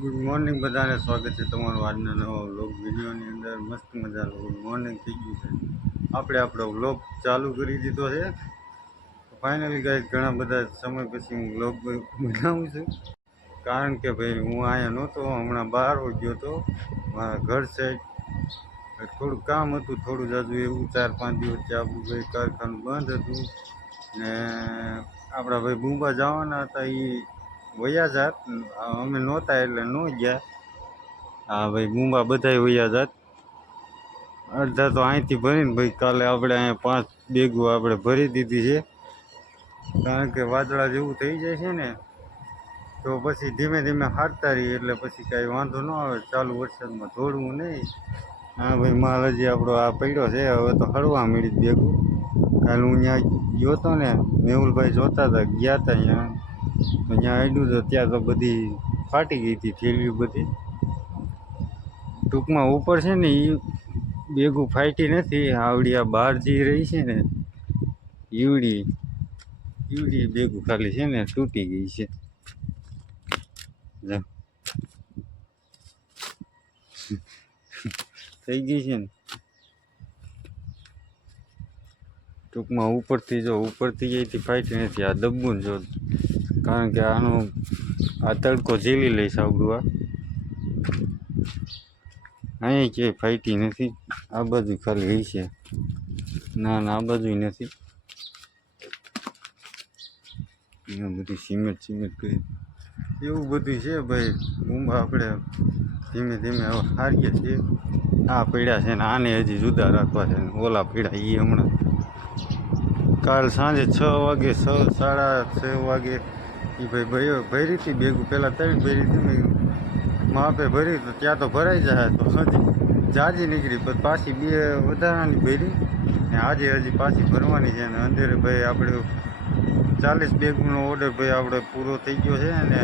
Good morning બધાને સ્વાગત છે તમારું આજના નવા વ્લોગ વિડીયોની અંદર. મસ્ત મજાનો ગુડ મોર્નિંગ થઈ ગયું છે. આપણે આપણો વ્લોગ ચાલુ કરી દીધો છે. ફાઇનલી ગાઈસ ઘણા બધા સમય પછી હું વ્લોગ બનાવું છું, કારણ કે ભાઈ હું અહીંયા નહોતો, હમણાં બહાર ગયો હતો મારા ઘર સાઈડ. થોડું કામ હતું, થોડું જાજુ એવું. 4-5 દિવસથી આપણું ભાઈ કારખાનું બંધ હતું ને આપણા ભાઈ બુંબા જવાના હતા, એ વયા જાત. અમે નહોતા એટલે ન ગયા. હા ભાઈ બુંબા બધાય વયા જાત. અડધા તો અહીંથી ભરીને ભાઈ કાલે આપણે અહીંયા 5 બેગો આપણે ભરી દીધી છે, કારણ કે વાદળા જેવું થઈ જાય છે ને તો પછી ધીમે ધીમે હારતા રહીએ એટલે પછી કાંઈ વાંધો ન આવે. ચાલુ વરસાદમાં દોડવું નહીં. હા ભાઈ માલ હજી આપણો આ પડ્યો છે, હવે તો હળવા મળી ભેગું. કાલે હું ત્યાં ગયો હતો ને, મેહુલભાઈ જોતા હતા, ગયા હતા ત્યાં આડ્યું તો ત્યાં તો બધી ફાટી ગઈ હતી થેલીઓ બધી. ટૂંકમાં ઉપર છે ને એ ભેગું ફાટી નથી, આવડી આ બહાર જઈ રહી છે ને ઈવડી ભેગું ખાલી છે ને તૂટી ગઈ છે. થઈ ગઈ છે ને ટૂંકમાં ઉપરથી જઈથી ફાટી નથી. આ દબ્બું જો, કારણ કે આનો આ તડકો ઝીલી લઈશ આવડું. અહીંયા ક્યાંય ફાટી નથી, આ બાજુ ખાલી રહી છે. ના આ બાજુ નથી. અહીંયા બધું સિમેન્ટ કરી એવું બધું છે ભાઈ. બુંબા આપણે ધીમે ધીમે હવે હારીએ છીએ. આ પીડા છે ને આને હજી જુદા રાખવા છે ને ઓલા પીડા એ હમણાં કાલ સાંજે 6 વાગે 6-6:30 વાગે એ ભાઈ ભરી હતી ભેગું. પહેલાં 3 ભરી હતી, માપે ભરી તો ત્યાં તો ભરાઈ જાય તો હજી જાજી નીકળી, પછી પાછી 2 વધારાની ભરી ને આજે હજી પાછી ભરવાની છે. ને અંદરે ભાઈ આપણે 40 બેગનો ઓર્ડર ભાઈ આપણે પૂરો થઈ ગયો છે ને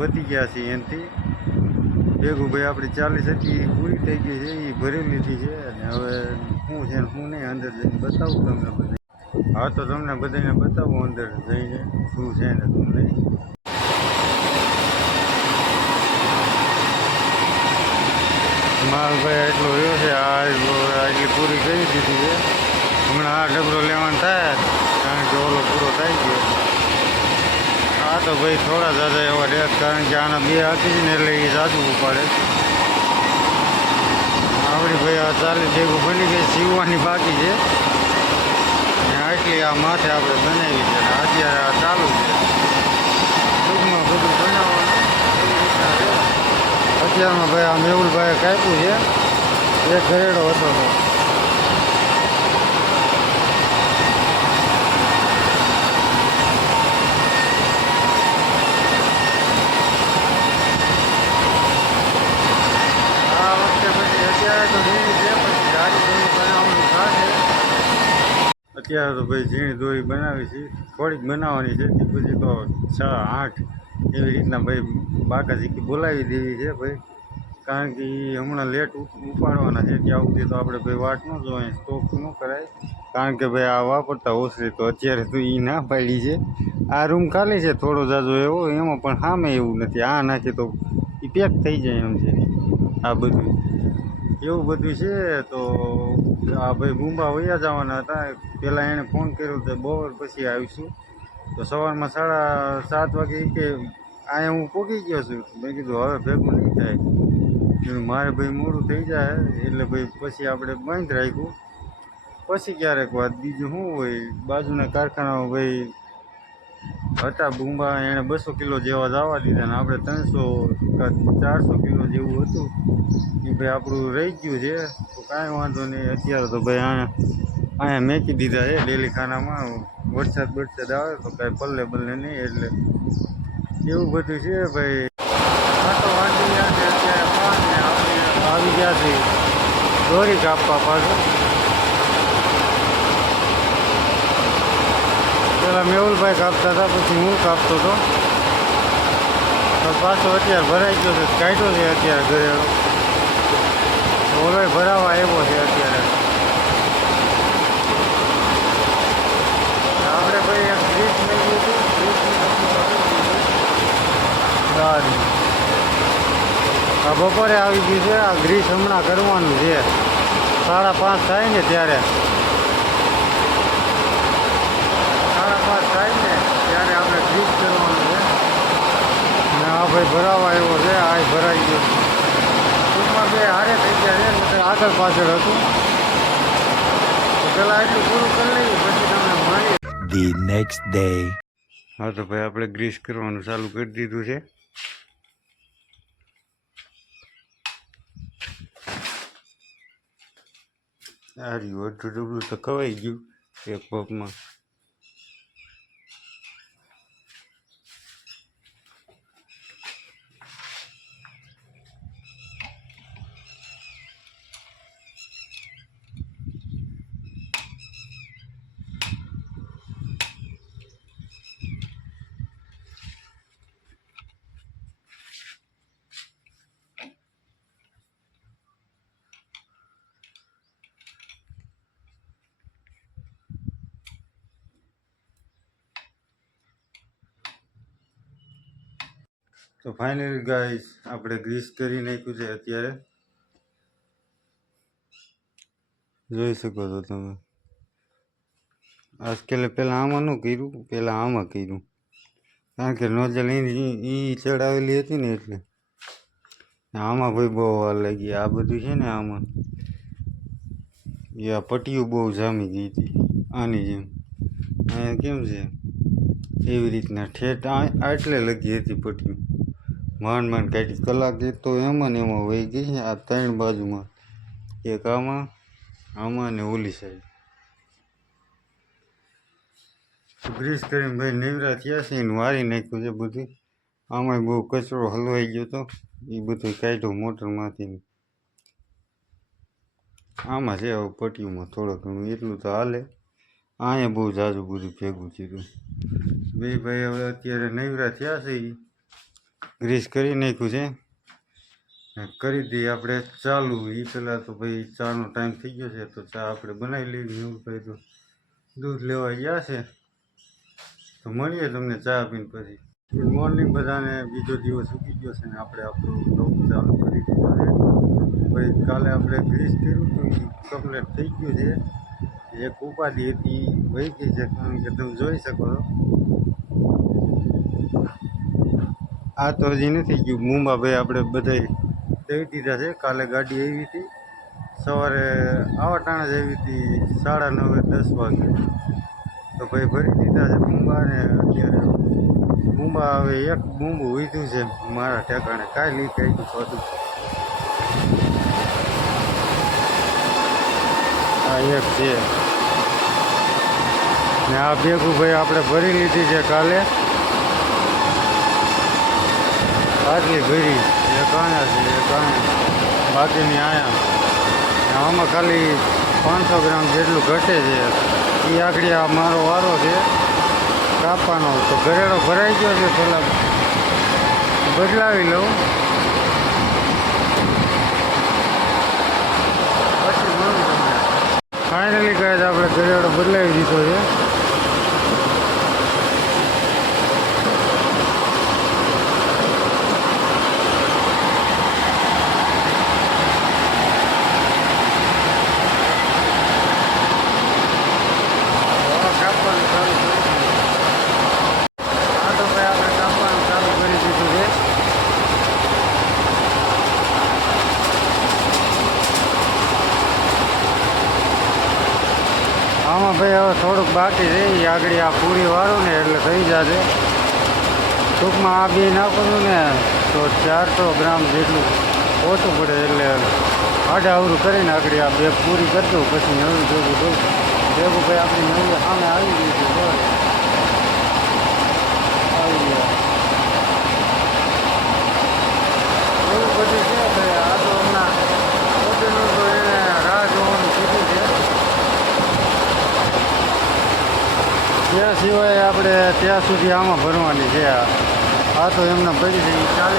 વધી ગયા છે એનાથી ભેગું ભાઈ. આપણી 40 હતી એ પૂરી થઈ ગઈ છે, એ ભરી લીધી છે. અને હવે શું છે ને શું નહીં અંદર જઈને બતાવું તમને બધે. હા તો તમને બધાને બતાવું અંદર જઈને શું છે ને શું નહીં. માલ ભાઈ એટલો રહ્યો છે, એટલી પૂરી કરી દીધી છે. હમણાં આ ડબરો લેવાનો થાય, કારણ કે ઓલો પૂરો થઈ ગયો. આ તો ભાઈ થોડા જાજા એવા રહે, કારણ કે આના 2 આપી ને એટલે એ જાજુ ઉપાડે. આપણી ભાઈ આ 40 ભેગું બની ગઈ, સીવવાની બાકી છે. આટલી આ માથે આપણે બનાવી છે, અત્યારે આ ચાલુ છે. ટૂંકમાં બધું બનાવવાનું અત્યારમાં ભાઈ આ મેહુલભાઈએ કાપ્યું છે, એક ઘરેડો હતો તો. આ વખતે પછી અત્યારે તો ઝીણી છે, પછી ગાડી દોરી બનાવવાનું થશે. અત્યારે તો ભાઈ ઝીણી દોરી બનાવી છે, થોડીક બનાવવાની છે. પછી તો 6-8 એવી રીતના ભાઈ બાકાજીકી બોલાવી દેવી છે ભાઈ, કારણ કે એ હમણાં લેટ ઉપાડવાના છે. ત્યાં સુધી તો આપણે ભાઈ વાટ ન જોઈએ, સ્ટોક ન કરાય, કારણ કે ભાઈ આ વાપરતા ઓછરી તો અત્યારે તો એ ના પાડી છે. આ રૂમ ખાલી છે થોડો જાજો એવો, એમાં પણ સામે એવું નથી. આ નાખી તો એ પેક થઈ જાય એમ છે. આ બધું એવું બધું છે. તો આ ભાઈ બુંબા વયા જવાના હતા. પહેલાં એણે ફોન કર્યો તો બપોર પછી આવીશું. તો સવારમાં 7:30 વાગે કે અહીંયા હું પહોંચી ગયો છું. મેં કીધું હવે ભેગું નહીં થાય, મારે ભાઈ મોડું થઈ જાય એટલે ભાઈ પછી આપણે બંધ રાખ્યું. પછી ક્યારેક વાત બીજું શું હોય. બાજુના કારખાનામાં ભાઈ હતા બુંબા, એણે 200 કિલો જેવા જવા દીધા ને આપણે 300-400 કિલો જેવું હતું એ ભાઈ આપણું રહી ગયું છે. તો કાંઈ વાંધો નહીં. અત્યારે તો ભાઈ અહીંયા મેકી દીધા છે ડેલી ખાનામાં. વરસાદ આવે તો કાંઈ પલ્લે નહીં, એટલે એવું બધું છે ભાઈ. આ તો વાંચી ગયા છે અત્યારે 5 ને આવી ગયા છે દોરી કાપવા પાછું. પેલા મેહુલભાઈ કાપતા હતા, પછી હું કાપતો હતો. પાછો અત્યારે ભરાઈ ગયો છે, કાઢ્યો છે અત્યારે ઘરેડો. ઓલો ભરાવા આવ્યો છે અત્યારે. આપણે ભાઈ એક બ્રિજ લઈ ગયું હતું, બ્રિજની આ બપોરે આવી ગયું છે. આ ગ્રીસ હમણાં કરવાનું છે. 5:30 થાય ને ત્યારે 5:30 થાય ને ત્યારે આપણે ગ્રીસ કરવાનું છે. અને આ ભાઈ ભરાવા આવ્યો છે. આ ભરાઈ ગયો. ટૂંકમાં બે હારે થઈ ગયા છે. એટલે આગળ પાછળ હતું. તો પેલા એટલું પૂરું કરી લઈએ પછી તમને મળીએ. The next day. હા તો ભાઈ આપણે ગ્રીસ કરવાનું ચાલુ કરી દીધું છે. આ રહ્યું અડધું ડબલું તો ખવાઈ ગયું એક પગમાં. તો ફાઇનલી ગાઈસ આપણે ગ્રીસ કરી નાખ્યું છે. અત્યારે જોઈ શકો છો તમે. આજકાલે પહેલાં આમાં ન કર્યું, પહેલાં આમાં કર્યું. કારણ કે નોઝલ એ ચડાવેલી હતી ને એટલે આમાં ભાઈ બહુ વાર લાગી. આ બધું છે ને આમાં એ આ પટ્ટીઓ બહુ જામી ગઈ હતી આની જેમ. અહીંયા કેમ છે એવી રીતના ઠેઠ આટલે લગી હતી પટ્ટીઓ. માંડ કાઢી કલાક એક તો એમાં ને એમાં વહી ગઈ છે. આ 3 બાજુમાં, એક આમાં, આમાં ને ઓલી સાઈડ. ગ્રીસ કરીને ભાઈ નેવરા થયા છે. એને વારી નાખ્યું છે બધું. આમાં બહુ કચરો હલવાઈ ગયો હતો. એ બધું કાઢ્યો મોટરમાંથી. આમાં છે હવે પટ્ટીઓમાં થોડું ઘણું એટલું તો હાલે. અહીંયા બહુ ઝાઝું બધું ભેગું થયું. બે ભાઈ હવે અત્યારે નેવરા થયા છે. ગ્રીસ કરી નાખ્યું છે. કરી દઈએ આપણે ચાલુ. એ પહેલાં તો ભાઈ ચાનો ટાઈમ થઈ ગયો છે તો ચા આપણે બનાવી લઈએ. ભાઈ તો દૂધ લેવા ગયા છે. તો મળીએ તમને ચા પીને પછી. ગુડ મોર્નિંગ બધાને. બીજો દિવસ ઉગી ગયો છે ને આપણે આપણું બ્લોગ ચાલુ કરી દીધો છે. ભાઈ કાલે આપણે ગ્રીસ કર્યું હતું એ કમ્પ્લીટ થઈ ગયું છે. એક ઉપાધિ હતી વહી ગઈ છે. કારણ કે તમે જોઈ શકો છો આ તો હજી નથી ગયું. મુંબા ભાઈ આપણે બધા દઈ દીધા છે. કાલે ગાડી આવી હતી સવારે આવા ટાણા જ આવી હતી 9:30-10 વાગે. તો ભાઈ ભરી દીધા છે મુંબા. ને અત્યારે મુંબા હવે એક મુંબું વીધું છે મારા ઠેકાણે. કાંઈ લીક આવ્યું બધું. આ એક છે ને આ ભેગું ભાઈ આપણે ભરી લીધી છે કાલે. આટલી ભરી એક આયા છે, એક આયા, બાકીની આયા. આમાં ખાલી 500 ગ્રામ જેટલું ઘટે છે. એ આગળ આ મારો વારો છે કાપવાનો. તો ઘરેડો ભરાઈ ગયો છે. પહેલાં બદલાવી લઉં પછી મળું તમને. ફાઇનલી કહે છે આપણે ઘરેડો બદલાવી દીધો છે. આમાં ભાઈ હવે થોડુંક બાકી છે. એ આગળ આ પૂરી વાળું ને એટલે થઈ જશે. ટૂંકમાં આ બી નાખું ને તો 400 ગ્રામ જેટલું ઓછું પડે. એટલે આડાવરું કરીને આગળ આ બે પૂરી કરી દઉં પછી નવી ભેગું દઉં. ભેગું ભાઈ આપણી નવી સામે આવી ગઈ છે. બસ આવી ગયા એવું બધું છે ભાઈ. આ તો હમણાં પોતાનું તો એને રાહ જોવાનું કીધું છે. ત્યાં સિવાય આપણે ત્યાં સુધી આમાં ભરવાની છે. આ તો એમને પડી છે. ચાલે